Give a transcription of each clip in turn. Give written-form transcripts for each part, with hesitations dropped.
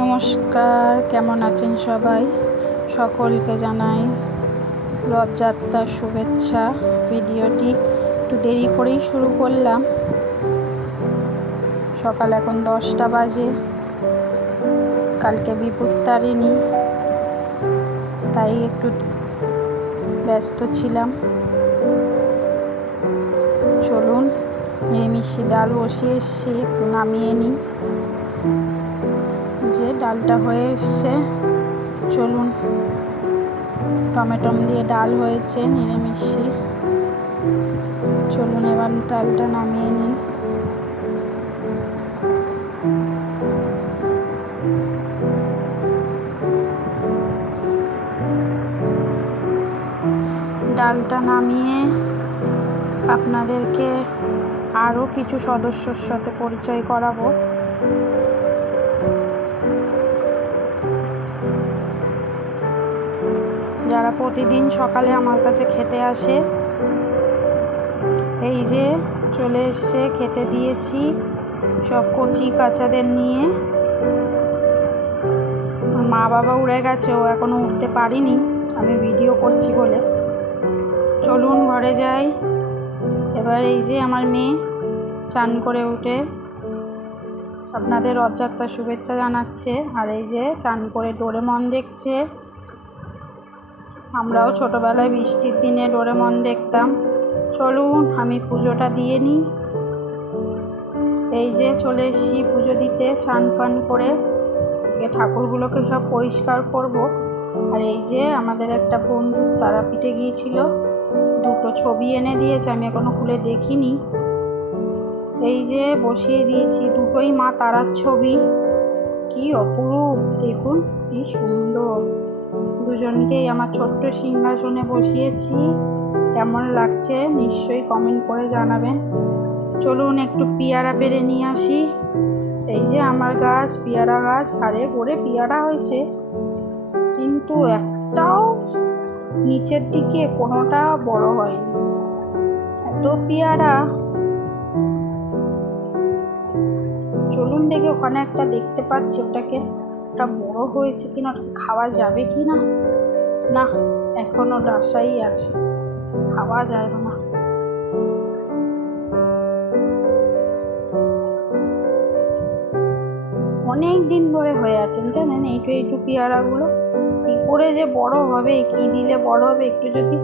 নমস্কার, কেমন আছেন সবাই? সকলকে জানাই রথযাত্রার শুভেচ্ছা। ভিডিওটি একটু দেরি করেই শুরু করলাম। সকাল এখন 10টা বাজে। কালকে বিপত্তারিণী, তাই একটু ব্যস্ত ছিলাম। চলুন, নিরামিষি ডাল বসিয়ে এসছি, একটু নামিয়ে নিই। যে ডালটা হয়ে এসছে, চলুন। টমেটো দিয়ে ডাল হয়েছে নিরামিষি। চলুন এবার ডালটা নামিয়ে নিই। ডালটা নামিয়ে আপনাদেরকে আরও কিছু সদস্যর সাথে পরিচয় করাবো। যারা প্রতিদিন সকালে আমার কাছে খেতে আসে। এই যে চলে এসছে, খেতে দিয়েছি সব কচি কাচাদের নিয়ে। মা বাবা উড়ে গেছে, ও এখনও উঠতে পারিনি, আমি ভিডিও করছি বলে। চলুন ঘরে যাই। এবার এই যে আমার মেয়ে চান করে উঠে আপনাদের রথযাত্রার শুভেচ্ছা জানাচ্ছে, আর এই যে চান করে ডোরেমন দেখছে। আমরাও ছোটোবেলায় বৃষ্টির দিনে ডোরেমন দেখতাম। চলুন আমি পুজোটা দিয়ে নিই। এই যে চলে এসেছি পুজো দিতে, স্নান ফান করে আজকে ঠাকুরগুলোকে সব পরিষ্কার করব। আর এই যে আমাদের একটা বন্ধু তারাপীঠে গিয়েছিল, দুটো ছবি এনে দিয়েছে, আমি এখনো খুলে দেখিনি। এই যে বসিয়ে দিয়েছি দুটোই মা তারার ছবি। কি অপরূপ, দেখুন কি সুন্দর। দুজনকেই আমার ছোট্ট সিংহাসনে বসিয়েছি। কেমন লাগছে নিশ্চয়ই কমেন্ট করে জানাবেন। চলুন একটু পেয়ারা পেড়ে নিয়ে আসি। এই যে আমার গাছ, পেয়ারা গাছ, আরে গোড়ে পেয়ারা হয়েছে, কিন্তু একটাও নিচের দিকে কোনোটা বড় হয়নি। এত পেয়ারা। চলুন দেখি, ওখানে একটা দেখতে পাচ্ছি, ওটা বড় হয়েছে কিনা, ওটা খাওয়া যাবে কি না। না, এখনো ডাসাই আছে, খাওয়া যাবে না। অনেক দিন ধরে হয়ে আছেন জানেন এইটু পেয়ারাগুলো। কি করে যে বড় হবে, কি দিলে বড় হবে, একটু যদি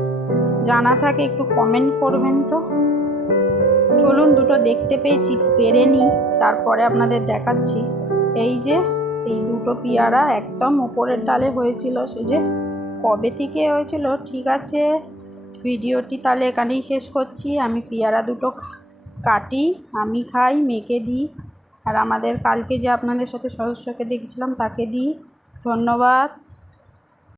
জানা থাকে একটু কমেন্ট করবেন তো। চলুন দুটো দেখতে পেয়েছি, পেরে নিই, তারপরে আপনাদের দেখাচ্ছি। এই যে এই দুটো পেয়ারা একদম উপরের ডালে হয়েছিল, সে যে কবে থেকে হয়েছিল। ঠিক আছে, ভিডিওটি তাহলে এখানেই শেষ করছি। আমি পেয়ারা দুটো কাটি, আমি খাই, মেয়েকে দিই, আর আমাদের কালকে যে আপনাদের সাথে সদস্যকে দেখেছিলাম তাকে দিই। ধন্যবাদ।